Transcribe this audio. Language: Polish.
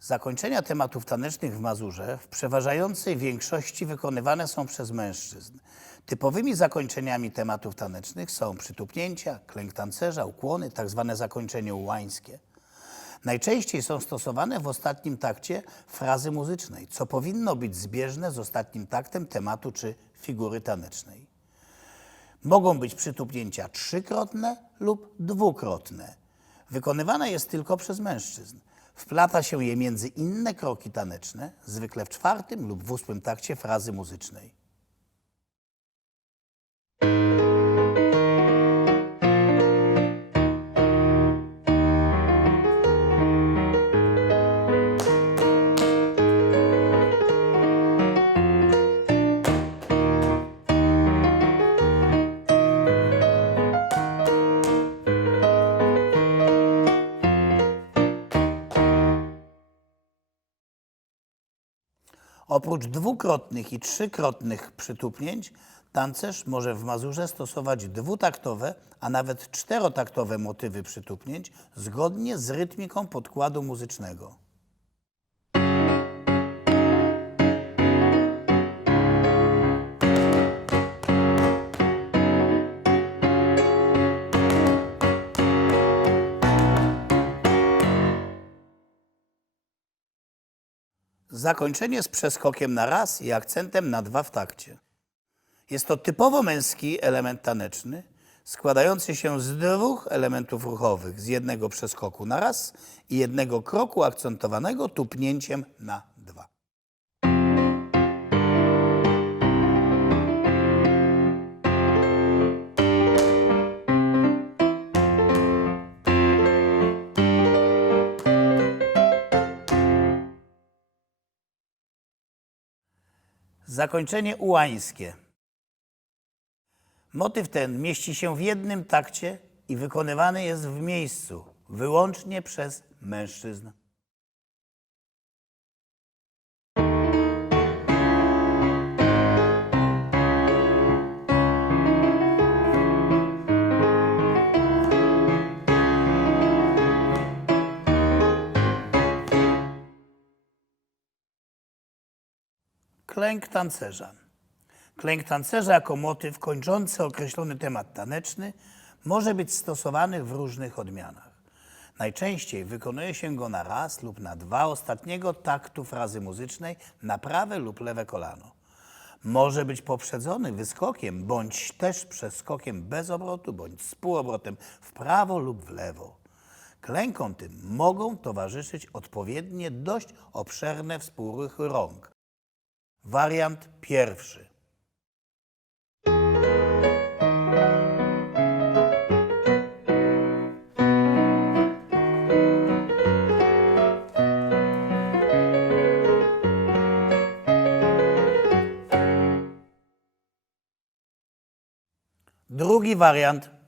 Zakończenia tematów tanecznych w Mazurze w przeważającej większości wykonywane są przez mężczyzn. Typowymi zakończeniami tematów tanecznych są przytupnięcia, klęk tancerza, ukłony, tzw. zakończenie ułańskie. Najczęściej są stosowane w ostatnim takcie frazy muzycznej, co powinno być zbieżne z ostatnim taktem tematu czy figury tanecznej. Mogą być przytupnięcia trzykrotne lub dwukrotne. Wykonywane jest tylko przez mężczyzn. Wplata się je między inne kroki taneczne, zwykle w czwartym lub w ósmym takcie frazy muzycznej. Oprócz dwukrotnych i trzykrotnych przytupnięć, tancerz może w mazurze stosować dwutaktowe, a nawet czterotaktowe motywy przytupnięć zgodnie z rytmiką podkładu muzycznego. Zakończenie z przeskokiem na raz i akcentem na dwa w takcie. Jest to typowo męski element taneczny, składający się z dwóch elementów ruchowych, z jednego przeskoku na raz i jednego kroku akcentowanego tupnięciem na dwa. Zakończenie ułańskie. Motyw ten mieści się w jednym takcie i wykonywany jest w miejscu, wyłącznie przez mężczyzn. Klęk tancerza. Klęk tancerza jako motyw kończący określony temat taneczny może być stosowany w różnych odmianach. Najczęściej wykonuje się go na raz lub na dwa ostatniego taktu frazy muzycznej na prawe lub lewe kolano. Może być poprzedzony wyskokiem bądź też przeskokiem bez obrotu bądź z w prawo lub w lewo. Klękom tym mogą towarzyszyć odpowiednie dość obszerne współruchy rąk. Wariant pierwszy. Drugi wariant.